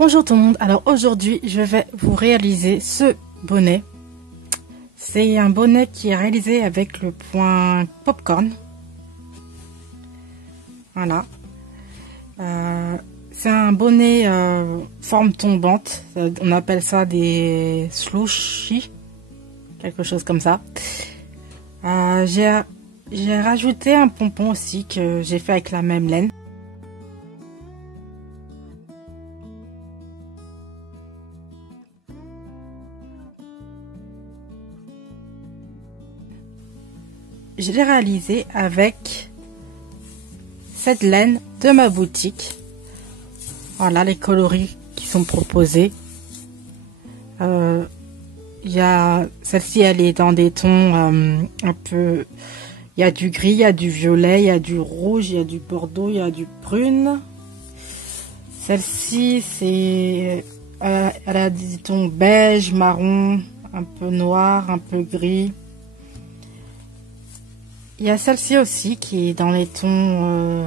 Bonjour tout le monde, alors aujourd'hui je vais vous réaliser ce bonnet. C'est un bonnet qui est réalisé avec le point popcorn. Voilà. C'est un bonnet forme tombante, on appelle ça des slushy, quelque chose comme ça. J'ai rajouté un pompon aussi que j'ai fait avec la même laine. Je l'ai réalisé avec cette laine de ma boutique. Voilà les coloris qui sont proposés. Il y a celle-ci, elle est dans des tons un peu. Il y a du gris, il y a du violet, il y a du rouge, il y a du bordeaux, il y a du prune. Celle-ci, c'est elle a des tons beige, marron, un peu noir, un peu gris. Il y a celle-ci aussi qui est dans les tons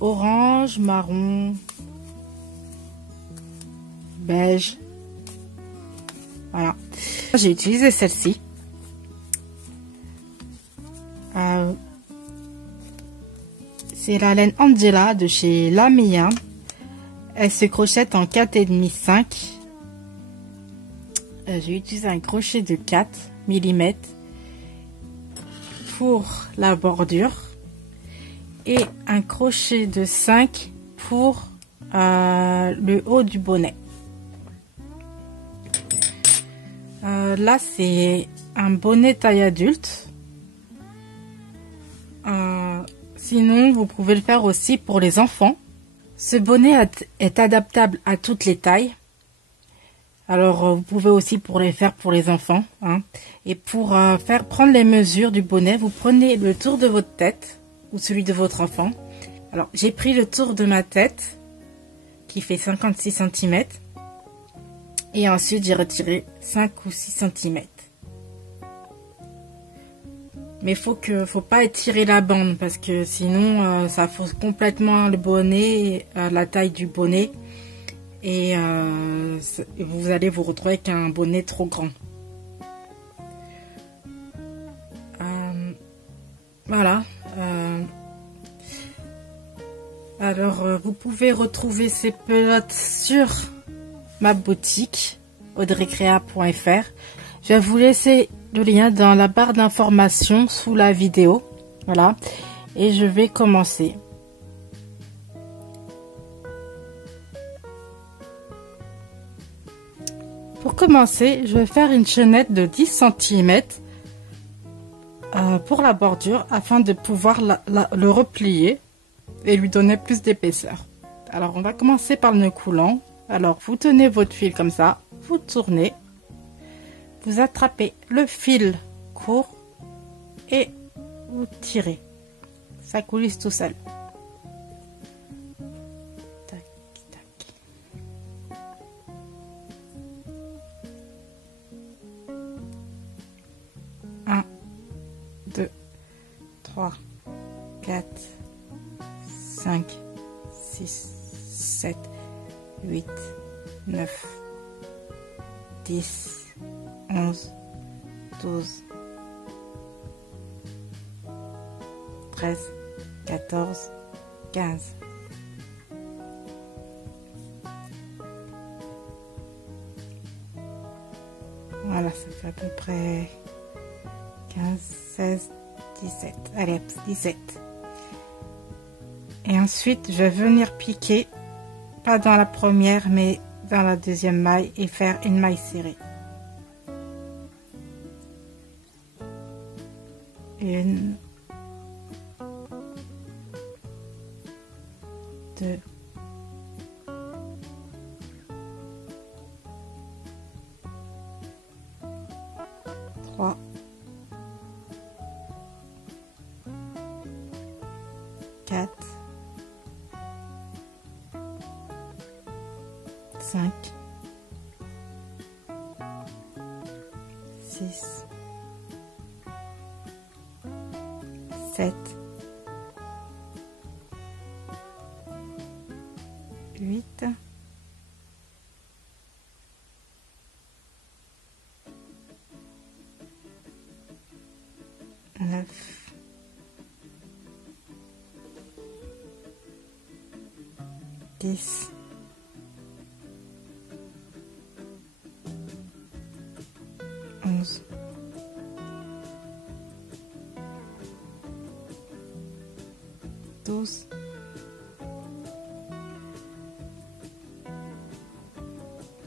orange, marron, beige. Voilà. J'ai utilisé celle-ci. C'est la laine Angela de chez Lamia. Elle se crochette en 4,5. J'ai utilisé un crochet de 4 mm. Pour la bordure et un crochet de 5 pour le haut du bonnet. Là c'est un bonnet taille adulte. Sinon vous pouvez le faire aussi pour les enfants. Ce bonnet est adaptable à toutes les tailles. Alors, vous pouvez aussi les faire pour les enfants. Hein. Et pour faire prendre les mesures du bonnet, vous prenez le tour de votre tête ou celui de votre enfant. Alors, j'ai pris le tour de ma tête qui fait 56 cm. Et ensuite, j'ai retiré 5 ou 6 cm. Mais faut pas étirer la bande parce que sinon, ça fausse complètement le bonnet, la taille du bonnet. Et vous allez vous retrouver avec un bonnet trop grand. Voilà. Alors, vous pouvez retrouver ces pelotes sur ma boutique audreycrea.fr. Je vais vous laisser le lien dans la barre d'informations sous la vidéo. Voilà. Et je vais commencer. Pour commencer, je vais faire une chaînette de 10 cm pour la bordure afin de pouvoir le replier et lui donner plus d'épaisseur. Alors, on va commencer par le nœud coulant. Alors, vous tenez votre fil comme ça, vous tournez, vous attrapez le fil court et vous tirez. Ça coulisse tout seul. 2, 3, 4, 5, 6, 7, 8, 9, 10, 11, 12, 13, 14, 15. Voilà, ça fait à peu près 15, 16, 17. Allez, 17. Et ensuite, je vais venir piquer, pas dans la première, mais dans la deuxième maille et faire une maille serrée. 1, 2, 3, 4, 5, 6, 7, 8, 9, 10, 11, 12,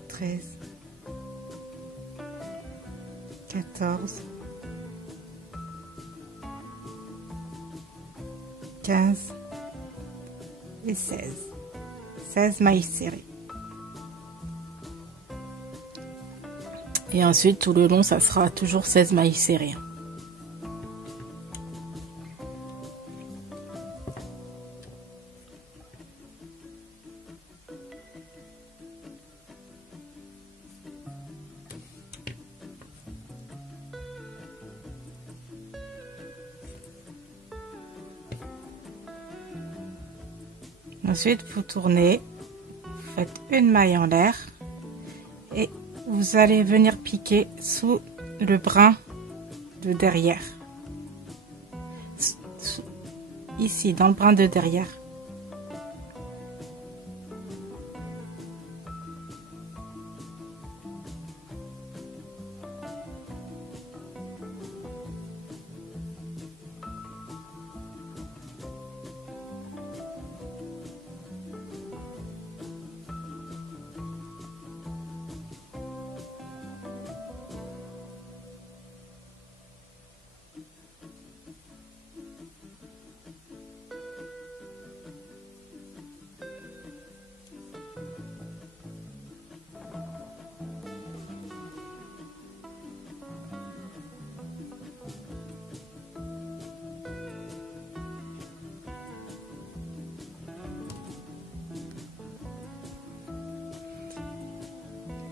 13, 14, 15 et 16. 16 mailles serrées. Et ensuite, tout le long, ça sera toujours 16 mailles serrées. Ensuite, vous tournez, vous faites une maille en l'air et vous allez venir piquer sous le brin de derrière. Ici, dans le brin de derrière.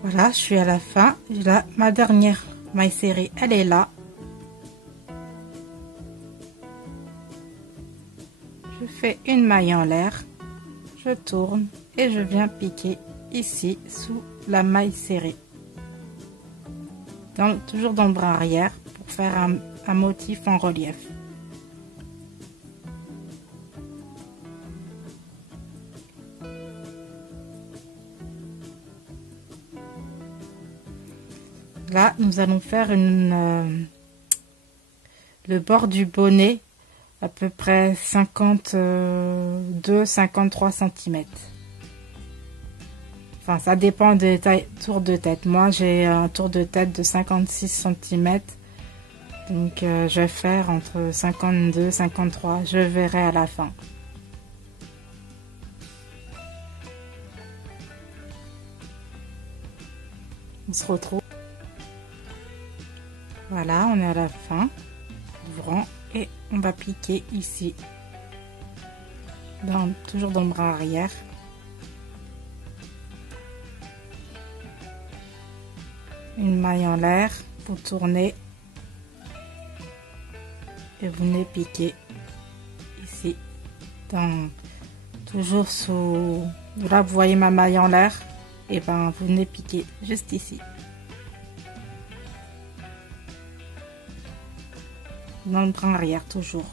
Voilà, je suis à la fin. Là, ma dernière maille serrée, elle est là. Je fais une maille en l'air, je tourne et je viens piquer ici sous la maille serrée. Toujours dans le bras arrière pour faire un motif en relief. Là, nous allons faire le bord du bonnet à peu près 52-53 cm. Enfin, ça dépend des tailles tour de tête. Moi, j'ai un tour de tête de 56 cm. Donc, je vais faire entre 52 et 53. Je verrai à la fin. On se retrouve. Voilà, on est à la fin. Ouvrant et on va piquer ici. Toujours dans le bras arrière. Une maille en l'air, vous tournez et vous venez piquer ici. Toujours sous... Là, vous voyez ma maille en l'air. Et ben, vous venez piquer juste ici. Dans le brin arrière toujours.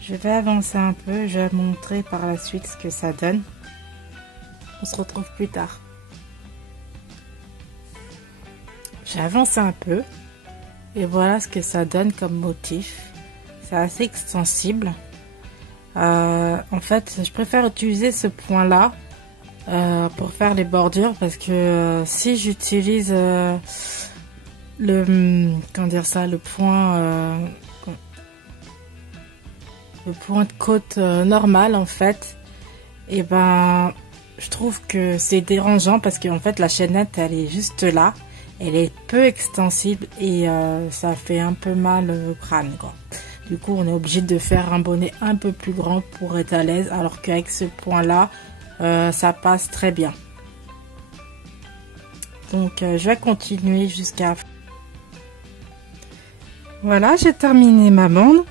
Je vais avancer un peu, je vais montrer par la suite ce que ça donne. On se retrouve plus tard. J'ai avancé un peu et voilà ce que ça donne comme motif. C'est assez extensible. En fait, je préfère utiliser ce point-là pour faire les bordures parce que si j'utilise le point de côte normal en fait, et ben je trouve que c'est dérangeant parce qu'en fait la chaînette elle est juste là, elle est peu extensible et ça fait un peu mal au crâne quoi. Du coup on est obligé de faire un bonnet un peu plus grand pour être à l'aise, alors qu'avec ce point là ça passe très bien. Donc je vais continuer jusqu'à... Voilà, j'ai terminé ma bande.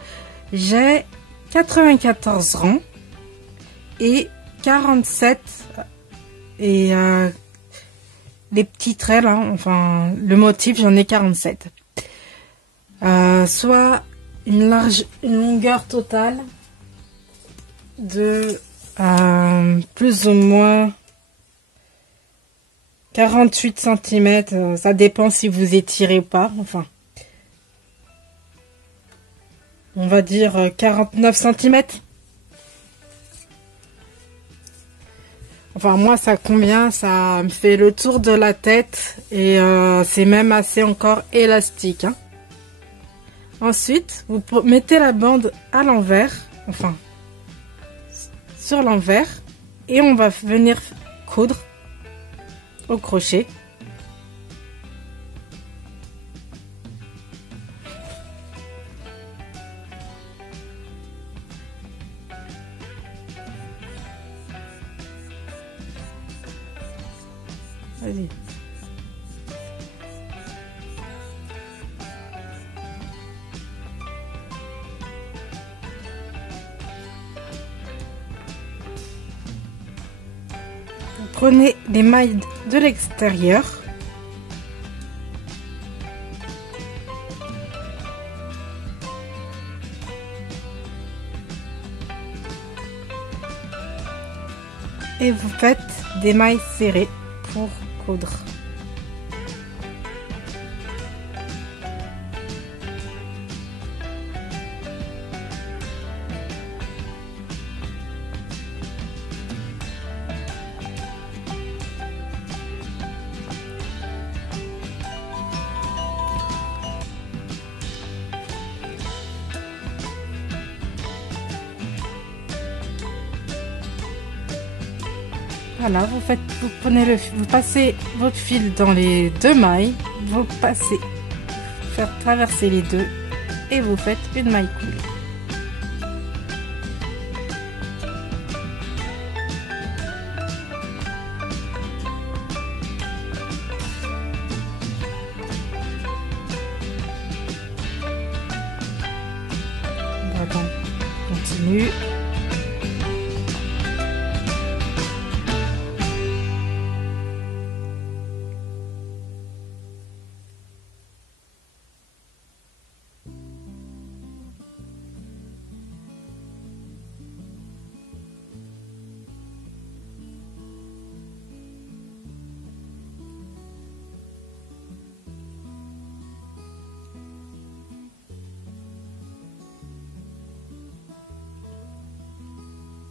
J'ai 94 rangs et 47 et les petits traits là, enfin le motif j'en ai 47. Soit une longueur totale de plus ou moins 48 cm, ça dépend si vous étirez ou pas, enfin on va dire 49 cm. Enfin moi ça convient, ça me fait le tour de la tête et c'est même assez encore élastique, hein. Ensuite vous mettez la bande à l'envers, enfin sur l'envers, et on va venir coudre au crochet. Vas-y. Vous prenez les mailles de l'extérieur. Et vous faites des mailles serrées pour coudre. Voilà, vous passez votre fil dans les deux mailles, vous faire traverser les deux et vous faites une maille coulée. On va donc continuer.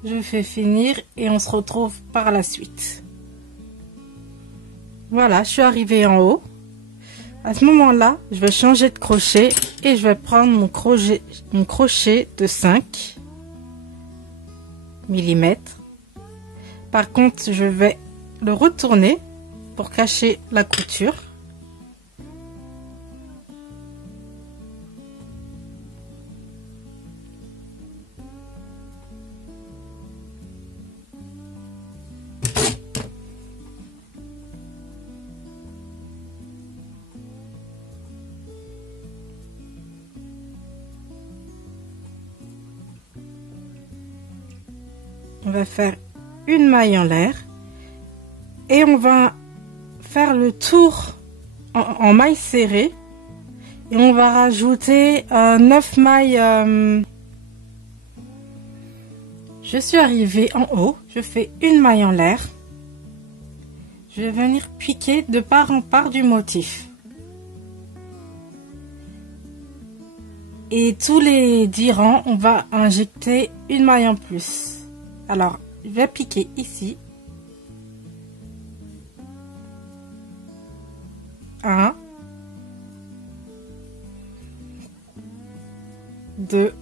Je fais finir et on se retrouve par la suite. Voilà, je suis arrivée en haut. À ce moment-là, je vais changer de crochet et je vais prendre mon crochet de 5 mm. Par contre, je vais le retourner pour cacher la couture. On va faire une maille en l'air et on va faire le tour en maille serrée et on va rajouter 9 mailles. Je suis arrivée en haut, je fais une maille en l'air, je vais venir piquer de part en part du motif et tous les 10 rangs on va injecter une maille en plus. Alors, je vais piquer ici. 1, 2,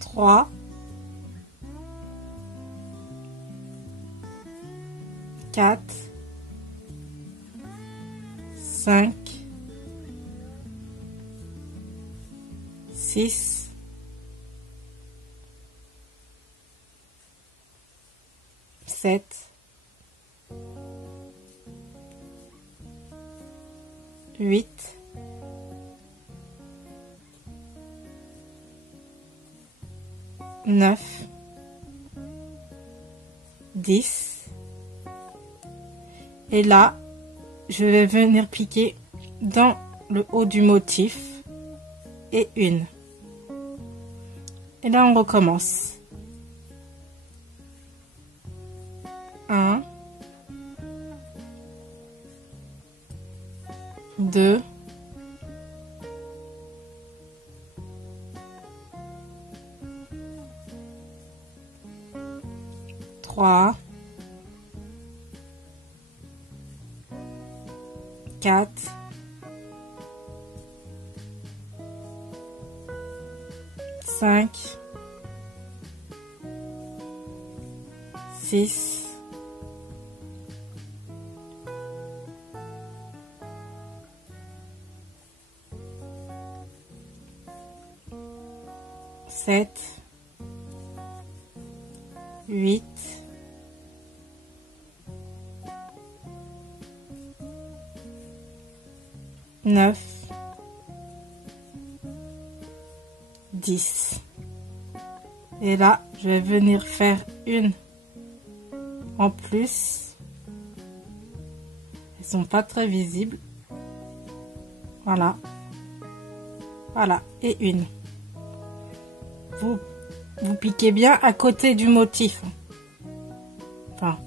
3, 4, 5, 6, 7, 8, 9, 10. Et là, je vais venir piquer dans le haut du motif et une. Et là, on recommence. 1, 2, 3, 4, 5, 6, 7, 8, 9, 10. Et là, je vais venir faire une en plus. Elles sont pas très visibles. Voilà. Voilà. Et une. Vous piquez bien à côté du motif. Enfin.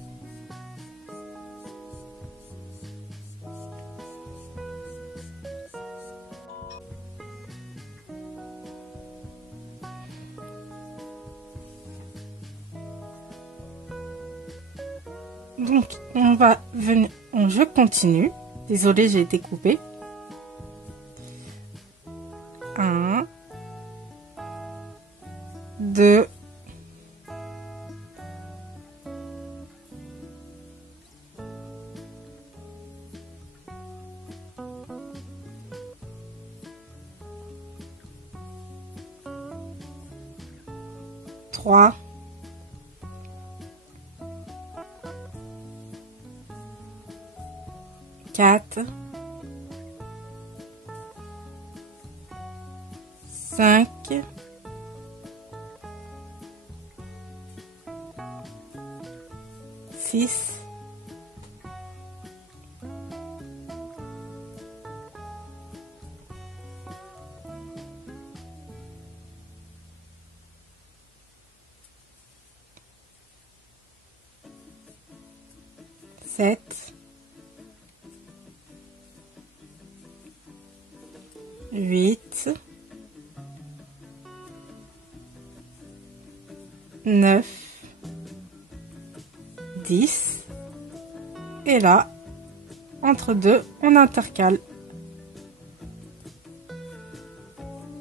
Donc, on va venir, je continue. Désolée, j'ai été coupée. 1, 2, 3, 4, 5, 6, 7, 8, 9, 10. Et là, entre deux, on intercale.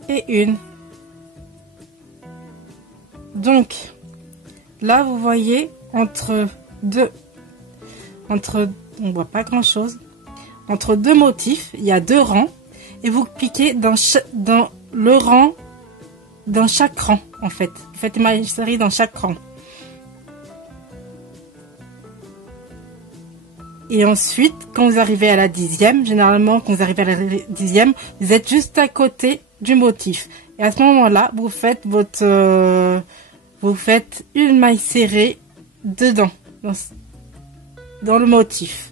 Et une. Donc, là, vous voyez, on voit pas grand chose. Entre deux motifs, il y a deux rangs. Et vous piquez dans le rang, dans chaque rang, en fait. Vous faites une série dans chaque rang. Et ensuite, quand vous arrivez à la 10e, généralement, quand vous arrivez à la 10e, vous êtes juste à côté du motif. Et à ce moment-là, vous faites une maille serrée dedans, dans le motif.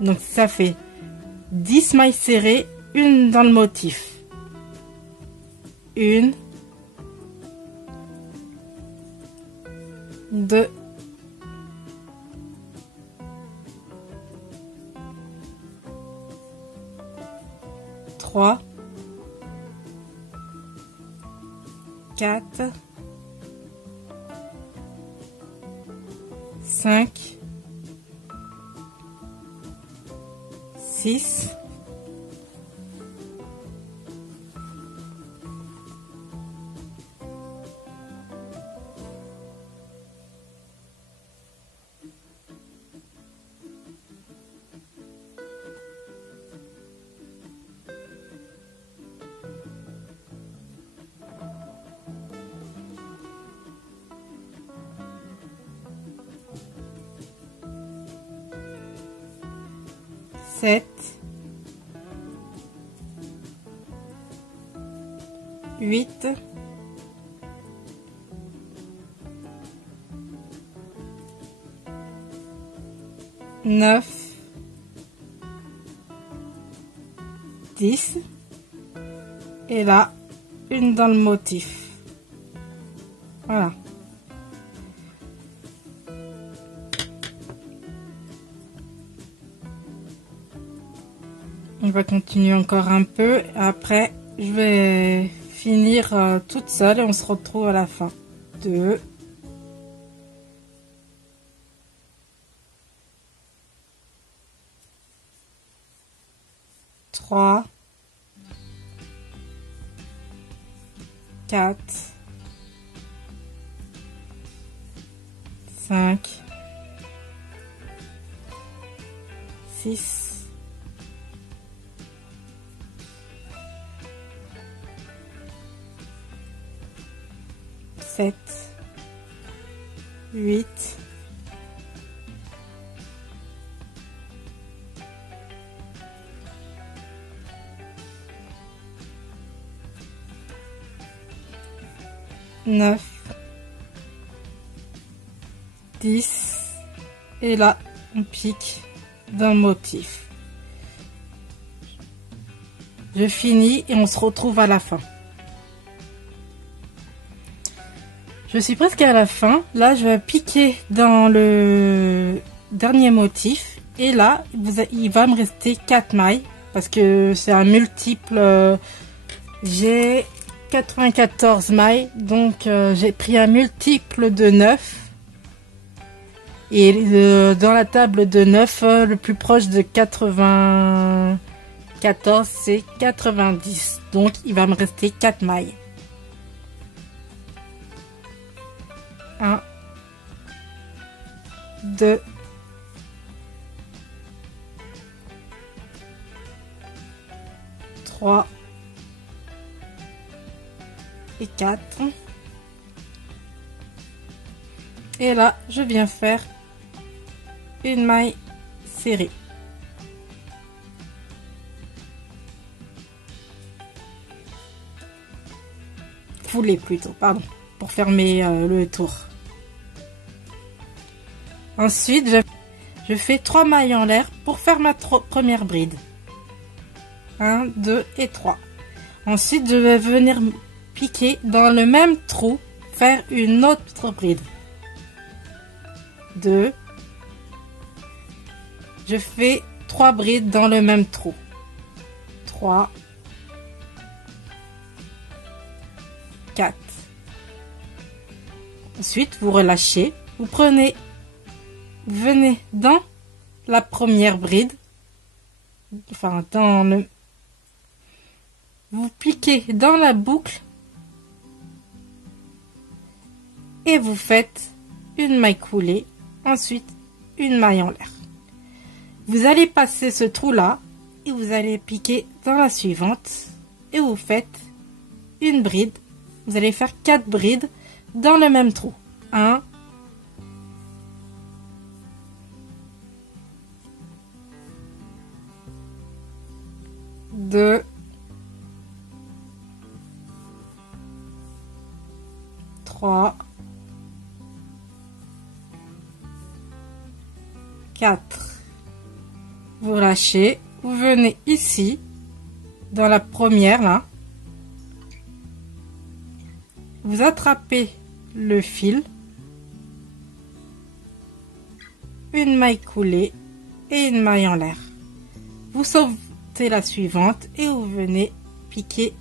Donc, ça fait 10 mailles serrées, une dans le motif. 1, 2, 3, 4, 5, 6, 7, 7, 8, 9, 10 et là une dans le motif. Voilà. On va continuer encore un peu. Après, je vais finir toute seule et on se retrouve à la fin. 2, 3, 4, 5, 6, 7, 8, 9, 10 et là on pique dans le motif. Je finis et on se retrouve à la fin. Je suis presque à la fin. Là je vais piquer dans le dernier motif et là il va me rester 4 mailles parce que c'est un multiple. J'ai 94 mailles, donc j'ai pris un multiple de 9 et dans la table de 9 le plus proche de 94 c'est 90, donc il va me rester 4 mailles. 1, 2, 3 et 4 et là je viens faire une maille serrée. Foulée plutôt, pardon, pour fermer le tour. Ensuite je fais 3 mailles en l'air pour faire ma première bride. 1, 2 et 3. Ensuite je vais venir piquer dans le même trou, faire une autre bride. 2, je fais 3 brides dans le même trou. 3, 4. Ensuite vous relâchez, vous venez dans la première bride, enfin vous piquez dans la boucle et vous faites une maille coulée, ensuite une maille en l'air. Vous allez passer ce trou là et vous allez piquer dans la suivante et vous faites une bride. Vous allez faire 4 brides dans le même trou. 1, 2, 3, 4. Vous lâchez, vous venez ici, dans la première là, vous attrapez le fil, une maille coulée et une maille en l'air. Vous sautez la suivante et vous venez piquer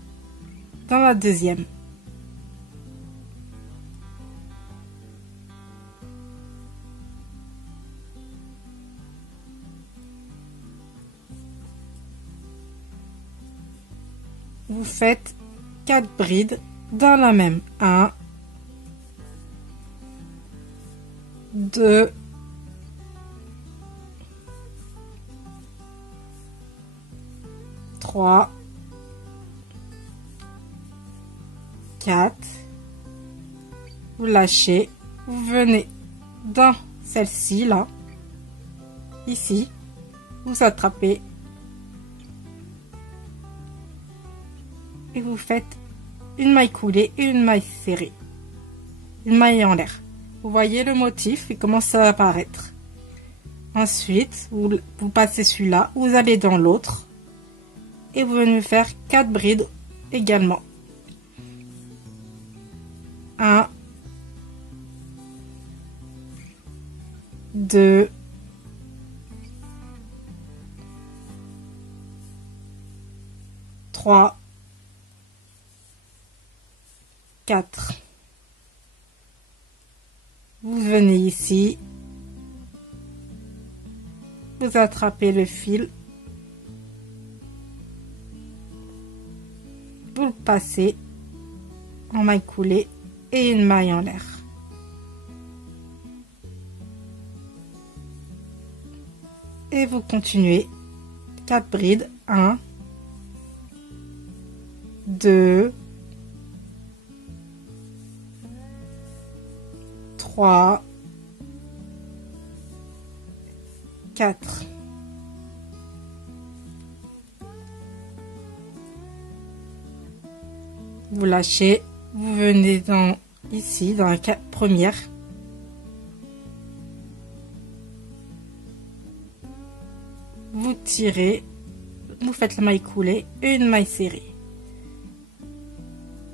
dans la deuxième. Vous faites 4 brides dans la même. 1, 2, 3, 4. Vous lâchez, vous venez dans celle-ci là, ici, vous attrapez et vous faites une maille coulée et une maille serrée, une maille en l'air. Vous voyez le motif, il commence à apparaître. Ensuite, vous passez celui-là, vous allez dans l'autre et vous venez faire 4 brides également. 1, 2, 3, 4. Vous venez ici, vous attrapez le fil, vous le passez en maille coulée et une maille en l'air. Et vous continuez 4 brides, 1, 2, 3, 4. Vous lâchez, vous venez ici dans la première. Vous tirez, vous faites la maille coulée et une maille serrée.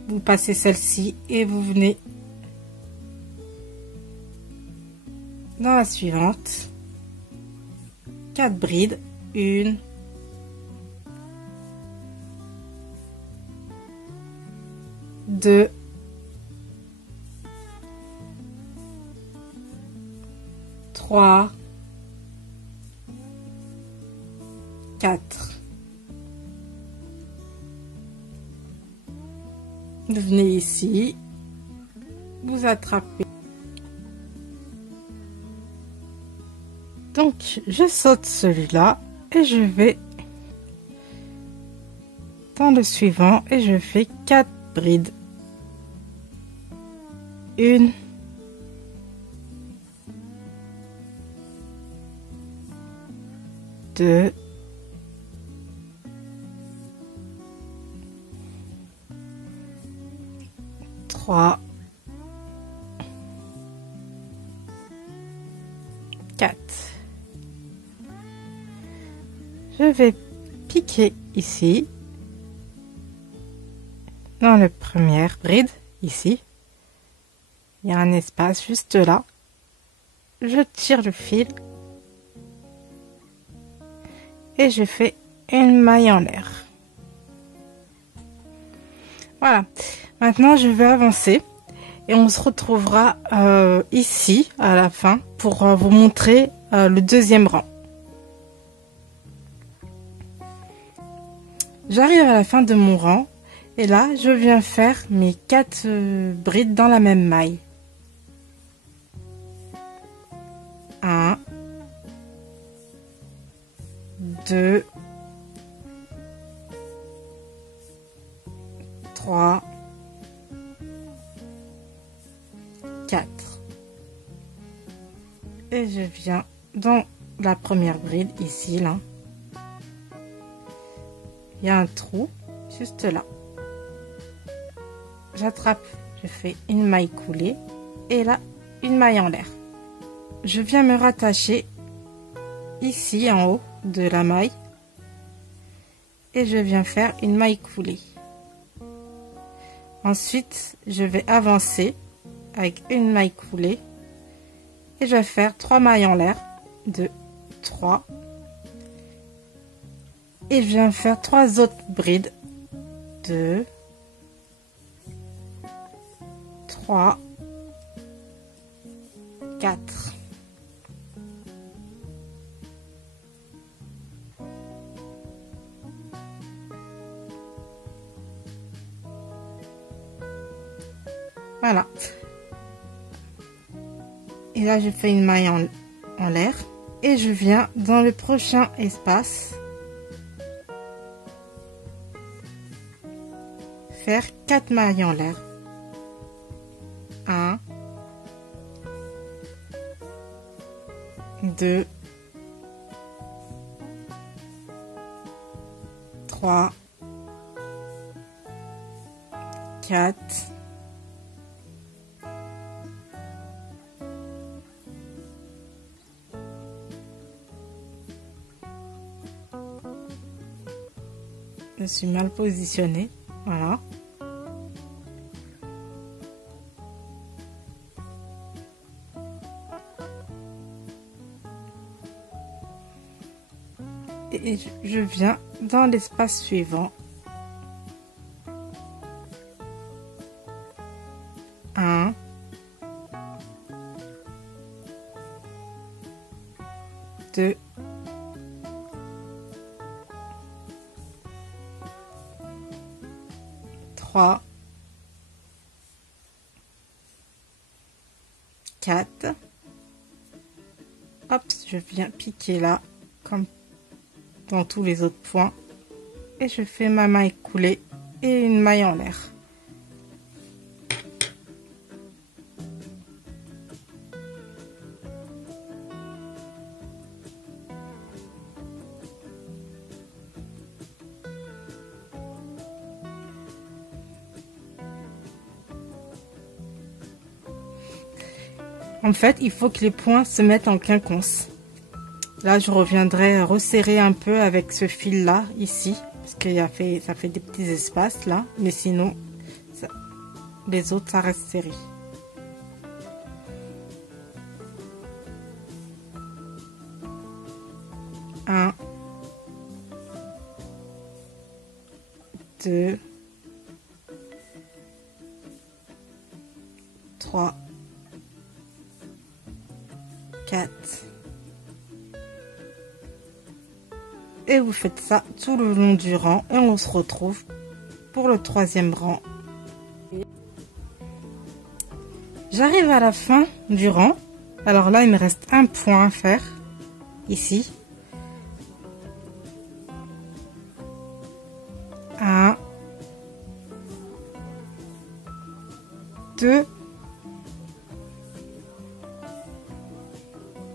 Vous passez celle-ci et vous venez dans la suivante. 4 brides, 1, 2, 3, 4. Vous venez ici, vous attrapez. Donc, je saute celui-là et je vais dans le suivant et je fais 4 brides. 1, 2, 3, 4. Je vais piquer ici dans la première bride, ici il y a un espace juste là, je tire le fil et je fais une maille en l'air. Voilà, maintenant je vais avancer et on se retrouvera ici à la fin pour vous montrer le deuxième rang. J'arrive à la fin de mon rang et là je viens faire mes 4 brides dans la même maille. 1, 2, 3, 4. Et je viens dans la première bride ici là. Il y a un trou juste là. J'attrape, je fais une maille coulée et là une maille en l'air. Je viens me rattacher ici en haut de la maille et je viens faire une maille coulée. Ensuite, je vais avancer avec une maille coulée et je vais faire 3 mailles en l'air. 2, 3. Et je viens faire 3 autres brides. 2, 3, 4. Voilà. Et là, je fais une maille en l'air. Et je viens dans le prochain espace faire 4 mailles en l'air. 1, 2, 3, 4, 5. Je suis mal positionnée, voilà. Et je viens dans l'espace suivant. 1, 2, 3, 4. Hop, je viens piquer là, comme dans tous les autres points. Et je fais ma maille coulée et une maille en l'air. En fait, il faut que les points se mettent en quinconce. Là, je reviendrai resserrer un peu avec ce fil-là, ici. Parce que ça fait des petits espaces, là. Mais sinon, les autres, ça reste serré. Un, 2, 3, 4. Et vous faites ça tout le long du rang et on se retrouve pour le 3e rang. J'arrive à la fin du rang. Alors là, il me reste un point à faire ici. 1, 2,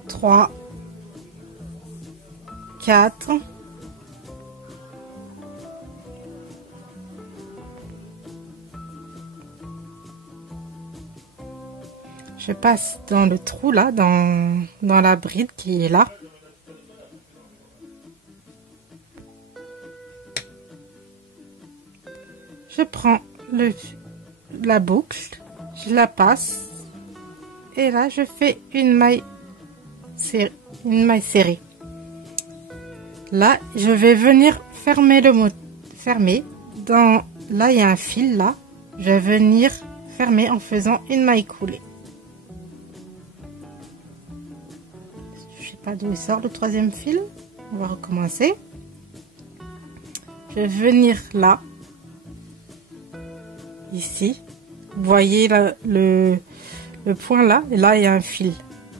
3, 4. Je passe dans le trou là, dans la bride qui est là. Je prends la boucle, je la passe et là je fais une maille serrée. Là, je vais venir fermer là, il y a un fil là. Je vais venir fermer en faisant une maille coulée. Je sais pas d'où il sort le 3e fil. On va recommencer. Je vais venir là. Ici. Vous voyez là, le point là. Et là, il y a un fil.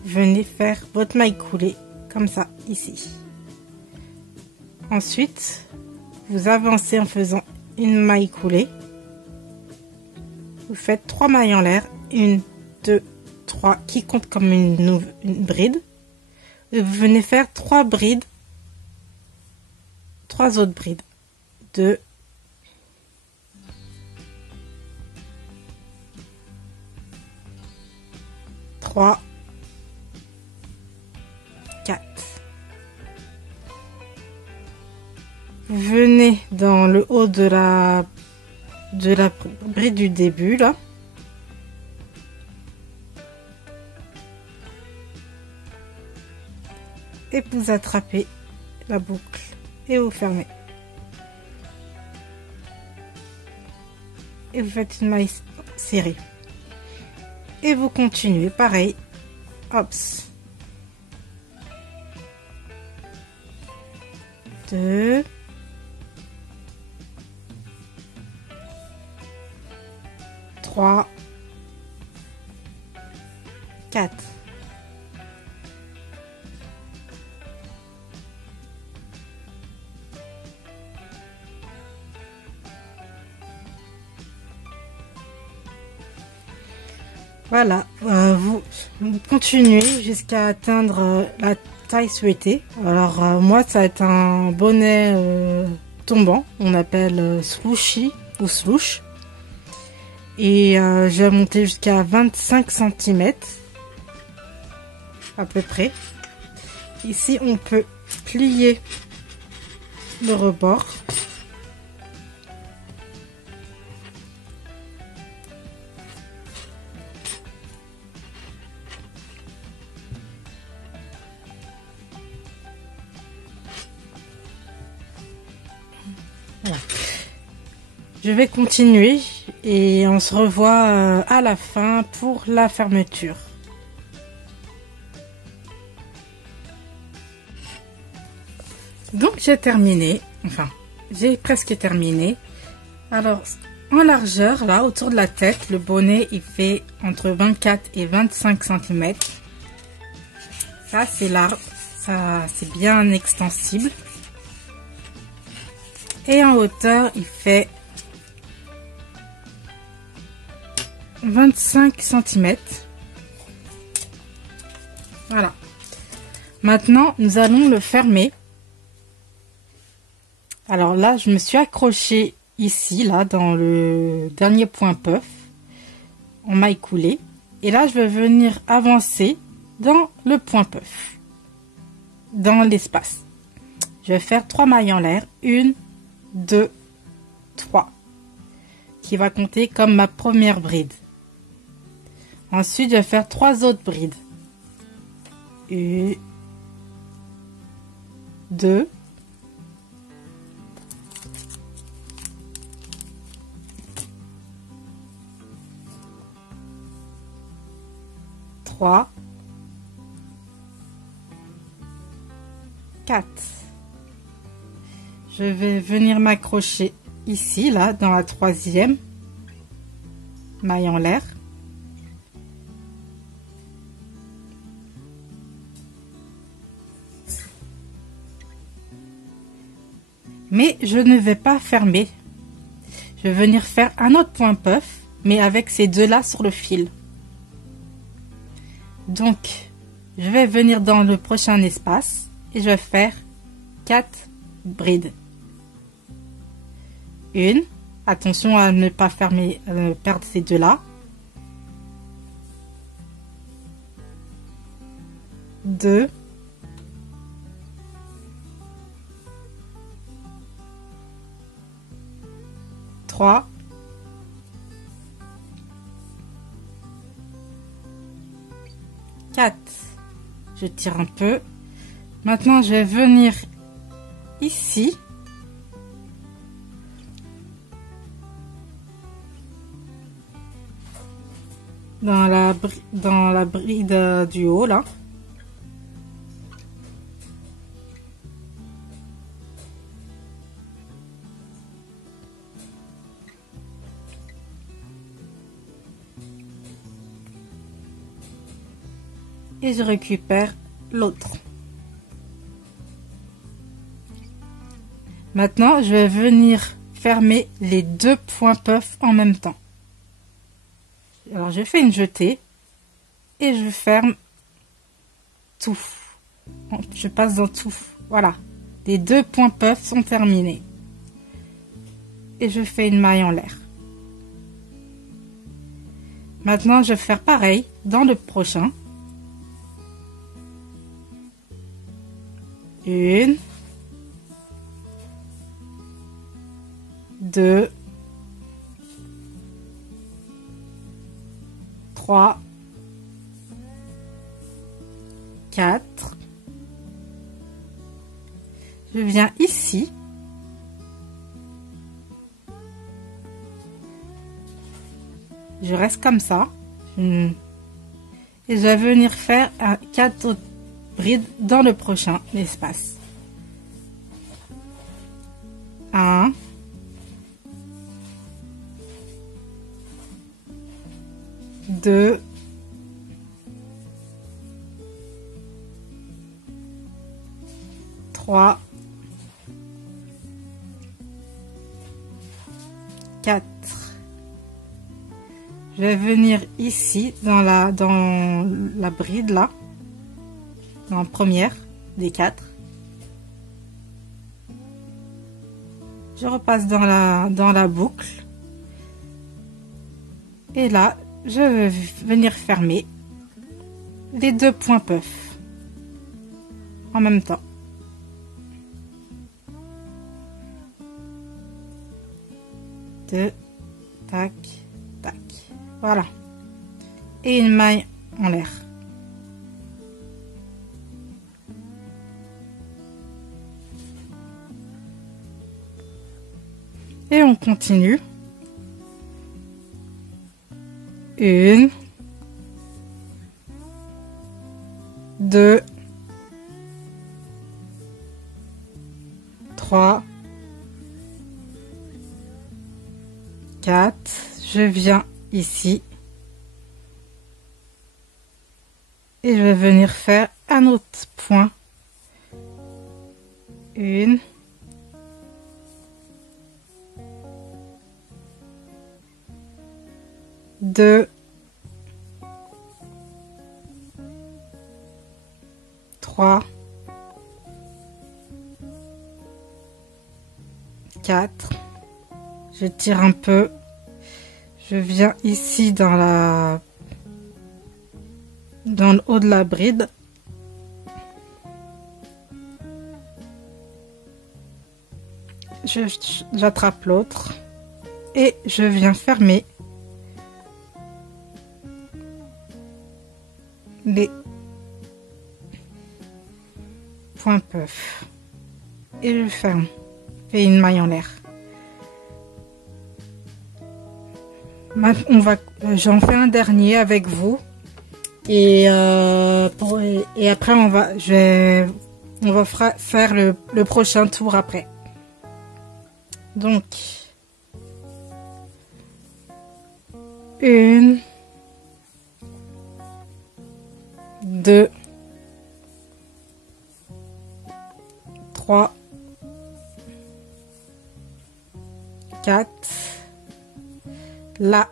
Venez faire votre maille coulée. Comme ça, ici. Ensuite, vous avancez en faisant une maille coulée. Vous faites 3 mailles en l'air. 1, 2, 3 qui compte comme une bride. Et vous venez faire 3 brides. 3 autres brides. 2, 3, 4. Vous venez dans le haut de la bride du début là. Et vous attrapez la boucle et vous fermez. Et vous faites une maille serrée. Et vous continuez pareil. Hop. 2, 3, 4. Voilà, vous continuez jusqu'à atteindre la taille souhaitée. Alors moi, ça va être un bonnet tombant, on appelle slushy ou slush. Et je vais monter jusqu'à 25 cm à peu près. Ici, on peut plier le rebord. Voilà. Je vais continuer et on se revoit à la fin pour la fermeture. Donc j'ai terminé, enfin j'ai presque terminé. Alors en largeur, là autour de la tête, le bonnet il fait entre 24 et 25 cm. Ça c'est large, ça c'est bien extensible. Et en hauteur il fait 25 cm. Voilà. Maintenant, nous allons le fermer. Alors là, je me suis accrochée ici, là, dans le dernier point puff, en maille coulée. Et là, je vais venir avancer dans le point puff, dans l'espace. Je vais faire 3 mailles en l'air. 1, 2, 3. Qui va compter comme ma première bride. Ensuite, je vais faire 3 autres brides. 1, 2, 3, 4. Je vais venir m'accrocher ici, là, dans la 3e maille en l'air. Mais je ne vais pas fermer. Je vais venir faire un autre point puff, mais avec ces deux-là sur le fil. Donc, je vais venir dans le prochain espace et je vais faire 4 brides. 1, attention à ne pas fermer, perdre ces deux-là. 2, 3, 4. Je tire un peu. Maintenant, je vais venir ici. Dans la bride du haut, là. Et je récupère l'autre. Maintenant, je vais venir fermer les 2 points puff en même temps. Alors, je fais une jetée et je ferme tout. Je passe dans tout. Voilà. Les 2 points puff sont terminés. Et je fais une maille en l'air. Maintenant, je vais faire pareil dans le prochain. 1, 2, 3, 4. Je viens ici. Je reste comme ça. Et je vais venir faire 4 autres brides dans le prochain espace. 1, 2, 3, 4. Je vais venir ici dans la bride là, dans la première des 4. Je repasse dans la boucle. Et là, je vais venir fermer les 2 points puff en même temps. Deux, tac, tac. Voilà. Et une maille en l'air. Et on continue. 1, 2, 3, 4. Je viens ici. Et je vais venir faire un autre point. 1, 2, 3, 4. Je tire un peu. Je viens ici dans le haut de la bride. J'attrape l'autre et je viens fermer les points puff et je ferme, fais une maille en l'air. J'en fais un dernier avec vous et après on va faire le prochain tour après. Donc 1, 2, 3, 4. Là,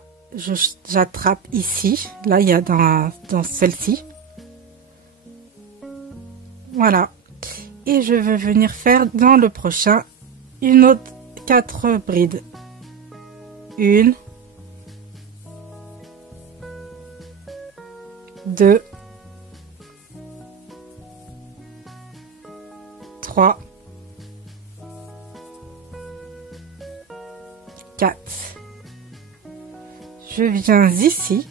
j'attrape ici. Là, il y a dans celle-ci. Voilà. Et je vais venir faire dans le prochain une autre 4 brides. 1, 2, 3, 4. Je viens ici.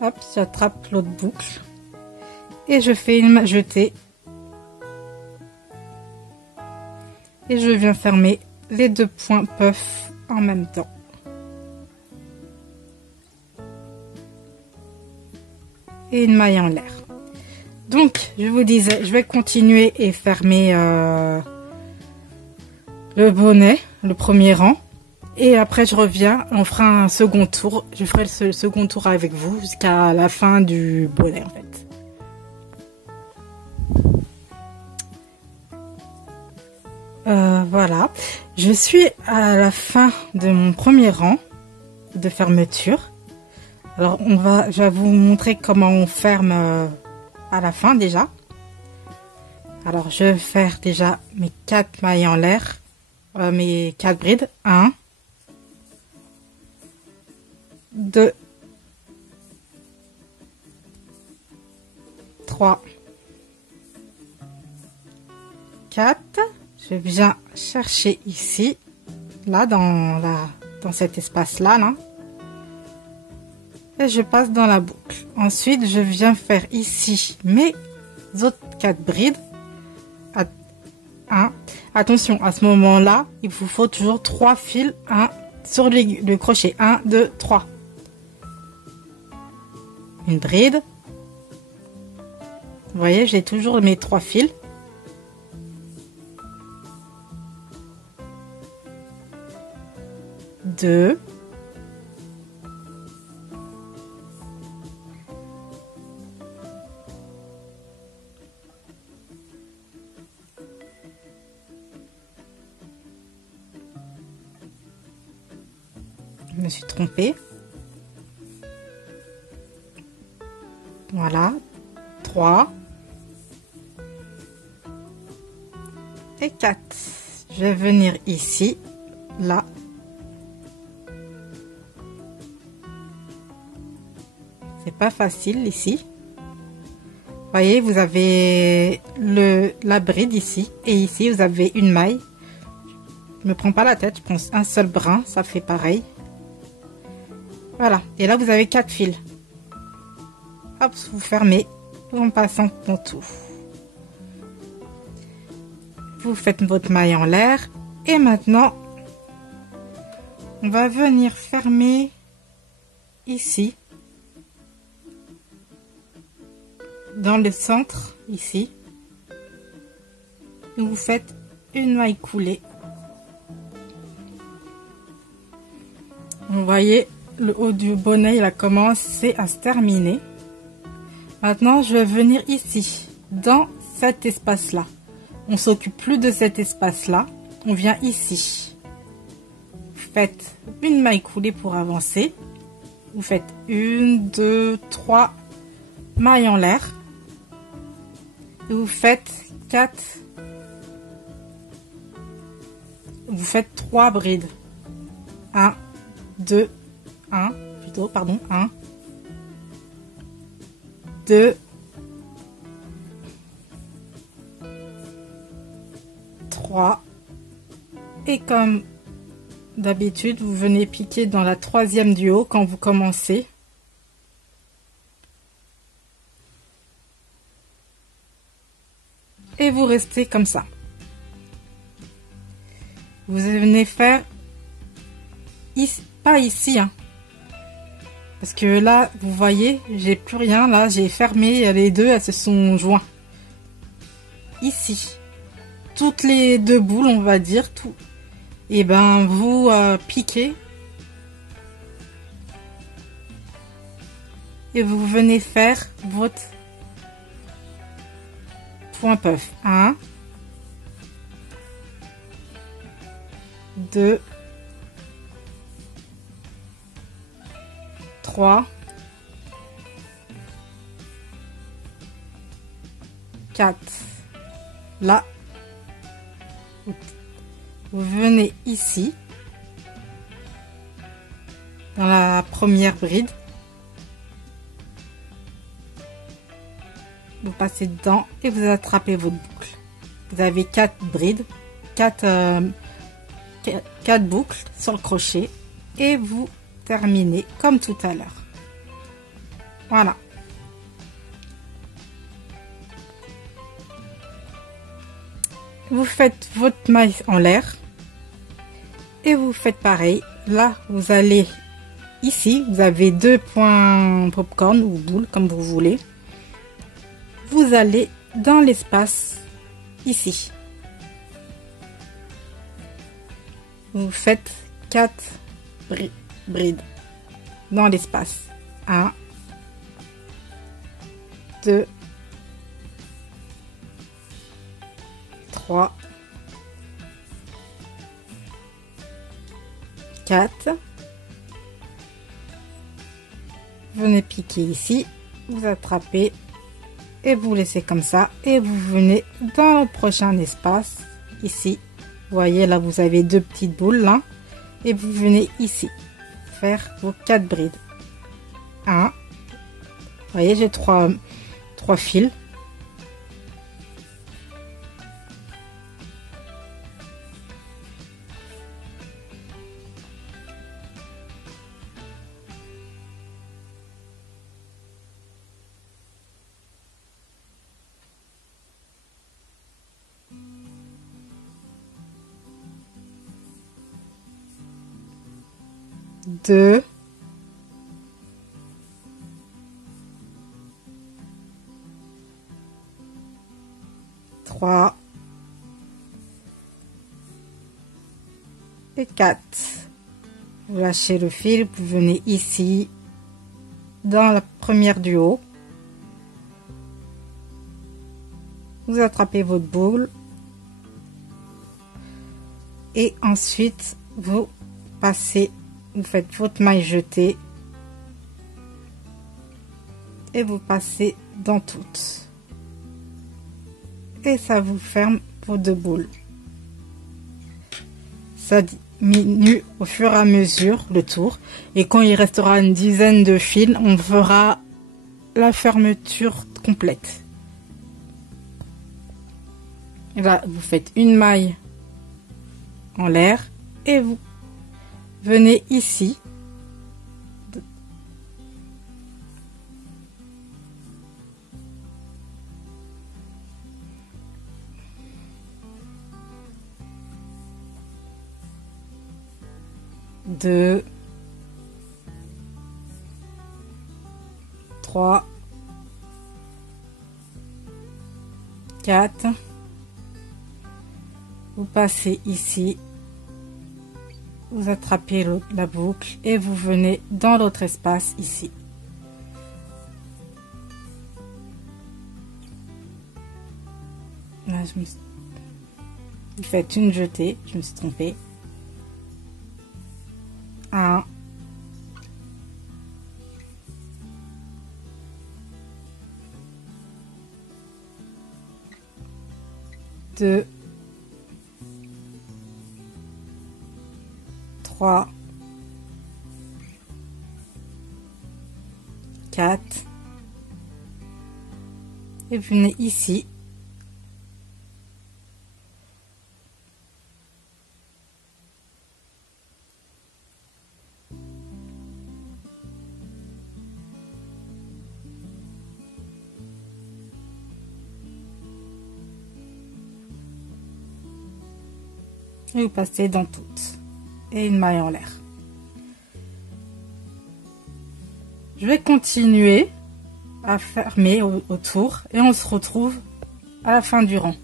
Hop, j'attrape l'autre boucle. Et je fais une jetée. Et je viens fermer les 2 points puff en même temps. Et une maille en l'air. Donc, je vous disais, je vais continuer et fermer le bonnet, le premier rang. Et après, je reviens, on fera un second tour. Je ferai le second tour avec vous jusqu'à la fin du bonnet, en fait. Voilà. Je suis à la fin de mon premier rang de fermeture. Alors, je vais vous montrer comment on ferme à la fin déjà. Alors, je vais faire déjà mes 4 mailles en l'air, mes 4 brides. 1, 2, 3, 4. Je viens chercher ici, là, dans cet espace-là, là. Et je passe dans la boucle. Ensuite, je viens faire ici mes autres 4 brides. 1. Attention, à ce moment-là, il vous faut toujours 3 fils sur le crochet. 1, 2, 3. Une bride. Vous voyez, j'ai toujours mes 3 fils. 2. Je me suis trompée. Voilà. 3 et 4. Je vais venir ici, là. C'est pas facile ici. Voyez, vous avez la bride ici et ici vous avez une maille. Je me prends pas la tête, je prends un seul brin, ça fait pareil. Voilà, et là vous avez 4 fils. Hop, vous fermez en passant mon tout. Vous faites votre maille en l'air et maintenant on va venir fermer ici. Dans le centre ici, vous faites une maille coulée. Vous voyez, le haut du bonnet il a commencé à se terminer. Maintenant je vais venir ici dans cet espace là. On s'occupe plus de cet espace là, on vient ici. Vous faites une maille coulée pour avancer. Vous faites 1, 2, 3 mailles en l'air. Vous faites 4, vous faites 3 brides. 1, 2, 1, 2, 3. Et comme d'habitude, vous venez piquer dans la 3e du haut quand vous commencez. Et vous restez comme ça. Vous venez faire ici, pas ici, hein, parce que là vous voyez j'ai plus rien, là j'ai fermé les deux, elles se sont joints ici, toutes les deux boules on va dire tout, et ben vous piquez et vous venez faire votre point puff. 1, 2, 3, 4. Là, vous venez ici, dans la première bride. Vous passez dedans et vous attrapez votre boucle. Vous avez 4 brides, 4 boucles sur le crochet et vous terminez comme tout à l'heure. Voilà. Vous faites votre maille en l'air et vous faites pareil. Là, vous allez ici, vous avez 2 points popcorn ou boules comme vous voulez. Vous allez dans l'espace ici. Vous faites 4 brides dans l'espace. 1, 2, 3, 4. Venez piquer ici, vous attrapez et vous laissez comme ça et vous venez dans le prochain espace ici. Vous voyez là vous avez 2 petites boules là et vous venez ici faire vos 4 brides. 1, vous voyez j'ai 3 fils. Deux, 3 et 4. Vous lâchez le fil, vous venez ici dans la première du haut. Vous attrapez votre boule et ensuite vous passez, vous faites votre maille jetée et vous passez dans toutes. Et ça vous ferme vos 2 boules. Ça diminue au fur et à mesure le tour. Et quand il restera une dizaine de fils, on fera la fermeture complète. Et là, vous faites une maille en l'air et vous venez ici. Deux, 3, 4. Vous passez ici, vous attrapez la boucle et vous venez dans l'autre espace ici. Là, vous faites une jetée, je me suis trompée. 1, 2, 3, 4 et venez ici. Et vous passez dans toutes. Et une maille en l'air. Je vais continuer à fermer autour et on se retrouve à la fin du rang.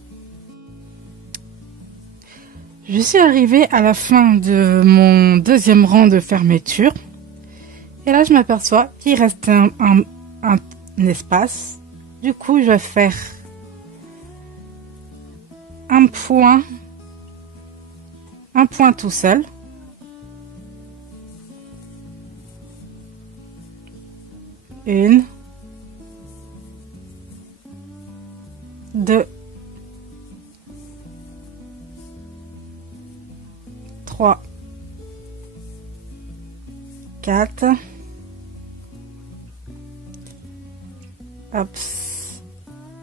Je suis arrivée à la fin de mon 2e rang de fermeture. Et là, je m'aperçois qu'il reste un espace. Du coup, je vais faire un point tout seul. Une, 2, 3, 4. Hop,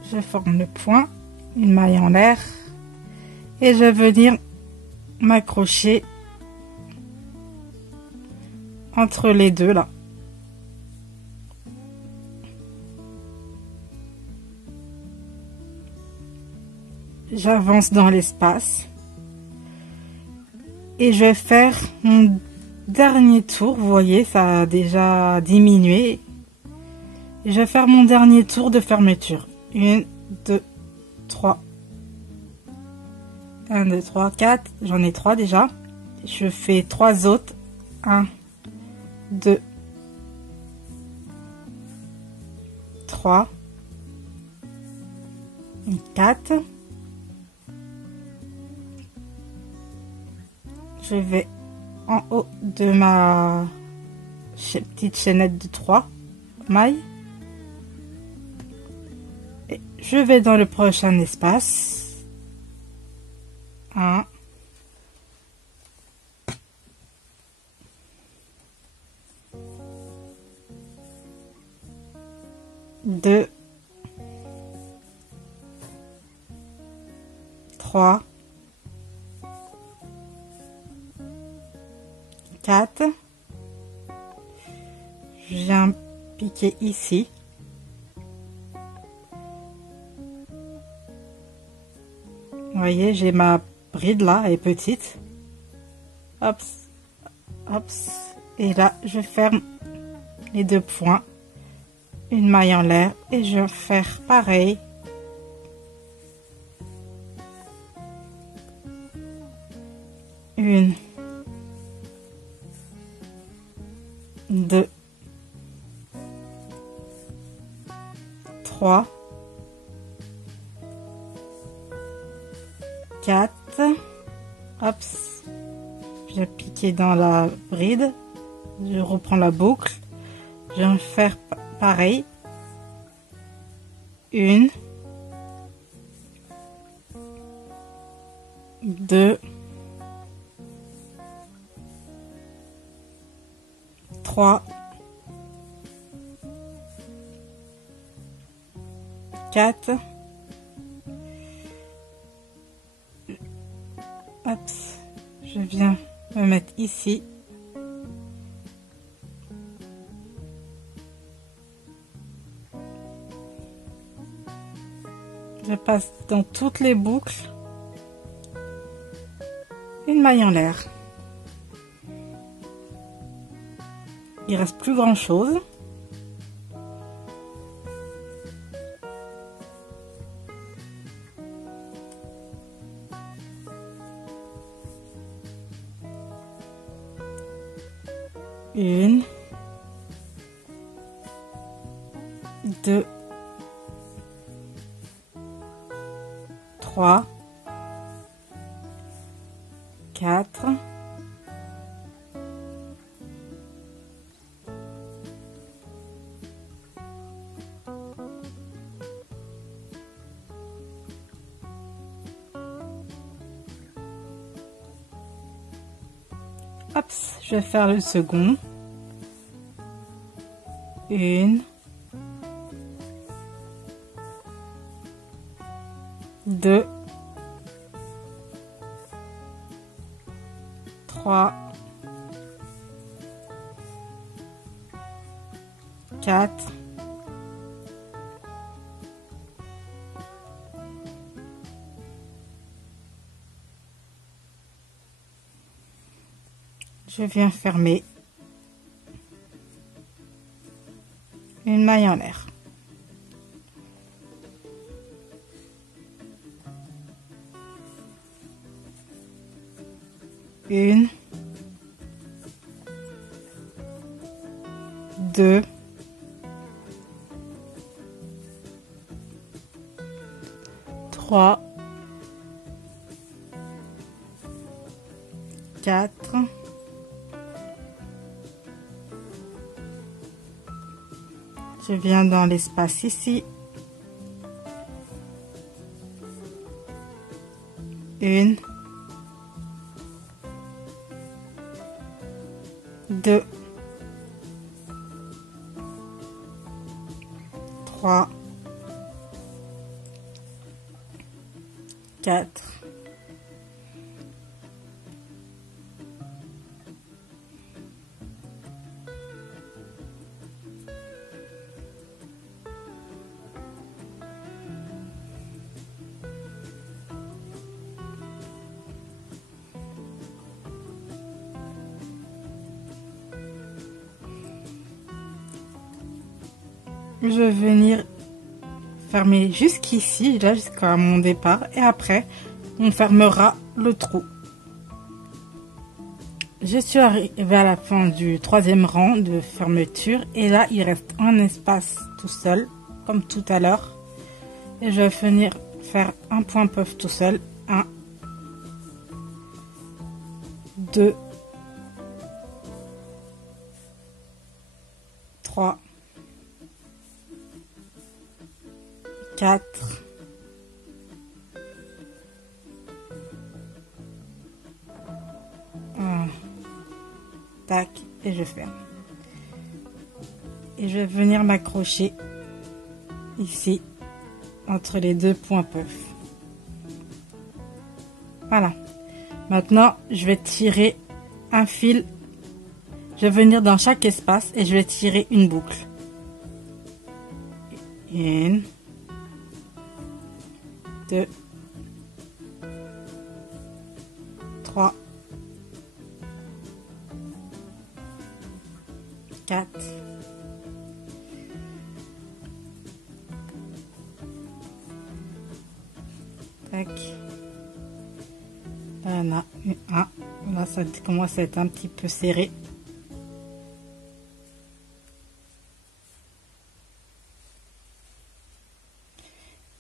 je forme le point, une maille en l'air et je vais venir m'accrocher entre les deux là. J'avance dans l'espace et je vais faire mon dernier tour. Vous voyez, ça a déjà diminué. Et je vais faire mon dernier tour de fermeture. 1, 2, 3. 1, 2, 3, 4. J'en ai 3 déjà. Je fais 3 autres. 1, 2, 3. 4. Je vais en haut de ma petite chaînette de 3 mailles. Et je vais dans le prochain espace. 1. 2. 3. 4. Je viens piquer ici. Vous voyez, j'ai ma bride là, elle est petite. Hop, hop. Et là, je ferme les 2 points. Une maille en l'air et je vais faire pareil. Une. 2, 3, 4. Hop, je vais piquer dans la bride. Je reprends la boucle. Je vais faire pareil. Une, deux, trois, quatre. Hop, je viens me mettre ici. Je passe dans toutes les boucles une maille en l'air. Il reste plus grand chose. Une, deux, trois, quatre, hop, je vais faire le second. Une, deux, trois, quatre, je viens fermer une maille en l'air. Une, deux, trois, quatre, je viens dans l'espace ici. Une, deux, trois, quatre, je vais venir fermer jusqu'ici, là jusqu'à mon départ, et après on fermera le trou. Je suis arrivée à la fin du troisième rang de fermeture et là il reste un espace tout seul comme tout à l'heure et je vais venir faire un point puff tout seul. 1, 2, 3, 4, 1, tac, et je ferme. Et je vais venir m'accrocher ici entre les deux points puff. Voilà. Maintenant, je vais tirer un fil. Je vais venir dans chaque espace et je vais tirer une boucle. Une, deux, trois, quatre, tac. Là, on a un. Là, ça commence à être un petit peu serré.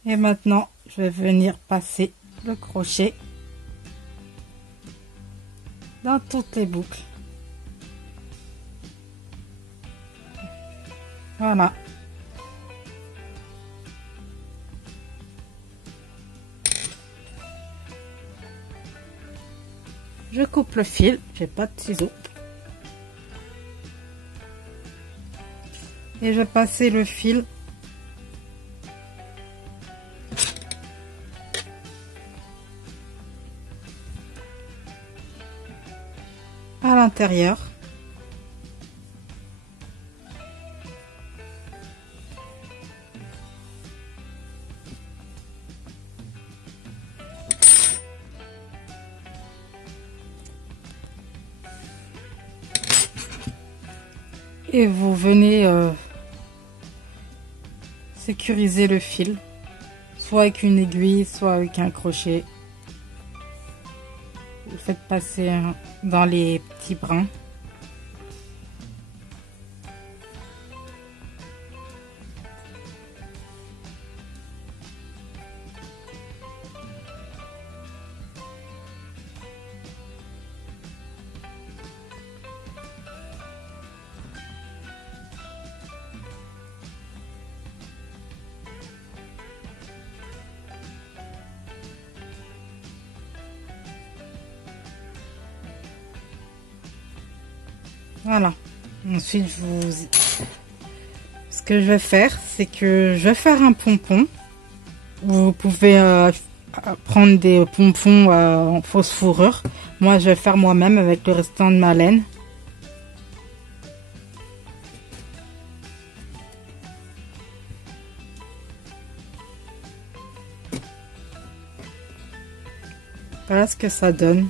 Et maintenant, je vais venir passer le crochet dans toutes les boucles. Voilà. Je coupe le fil, j'ai pas de ciseaux. Et je vais passer le fil à l'intérieur. Et vous venez sécuriser le fil, soit avec une aiguille, soit avec un crochet. Vous faites passer dans les petits brins. Voilà. Ensuite, ce que je vais faire, c'est que je vais faire un pompon. Vous pouvez prendre des pompons en fausse fourrure. Moi, je vais faire moi-même avec le restant de ma laine. Voilà ce que ça donne.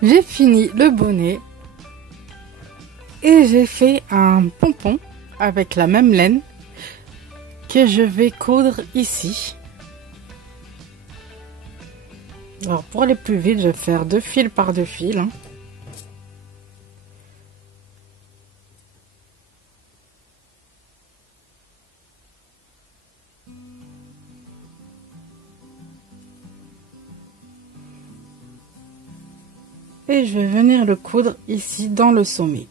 J'ai fini le bonnet et j'ai fait un pompon avec la même laine que je vais coudre ici. Alors pour aller plus vite, je vais faire 2 fils par 2 fils. Et je vais venir le coudre ici dans le sommet.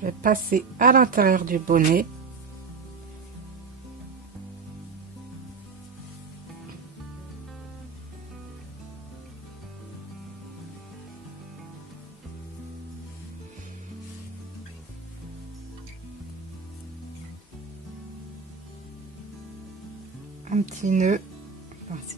Je vais passer à l'intérieur du bonnet. Un petit nœud. Ainsi.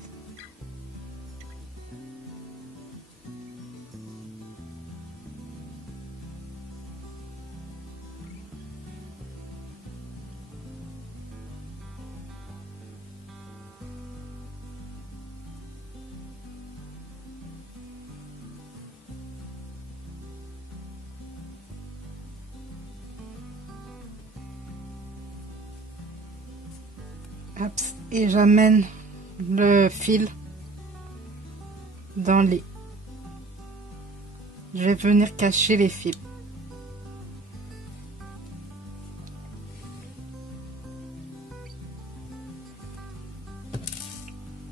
Et j'amène le fil dans les... Je vais venir cacher les fils.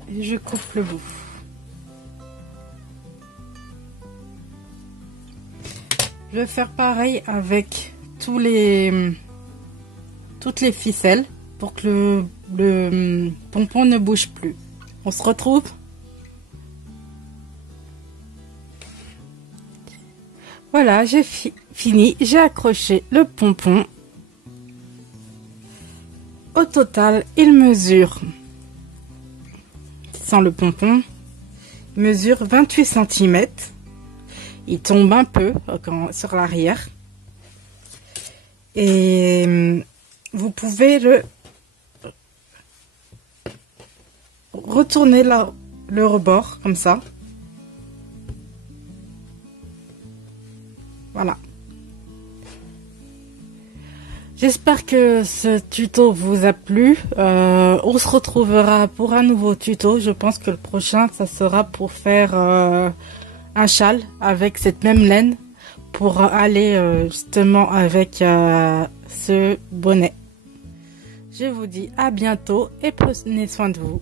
Et je coupe le bout. Je vais faire pareil avec toutes les ficelles pour que le pompon ne bouge plus. On se retrouve. Voilà, j'ai fini. J'ai accroché le pompon. Au total, il mesure, sans le pompon, il mesure 28 cm. Il tombe un peu sur l'arrière. Et vous pouvez le retourner le rebord comme ça. Voilà. J'espère que ce tuto vous a plu. On se retrouvera pour un nouveau tuto. Je pense que le prochain, ça sera pour faire un châle avec cette même laine pour aller justement avec ce bonnet. Je vous dis à bientôt et prenez soin de vous.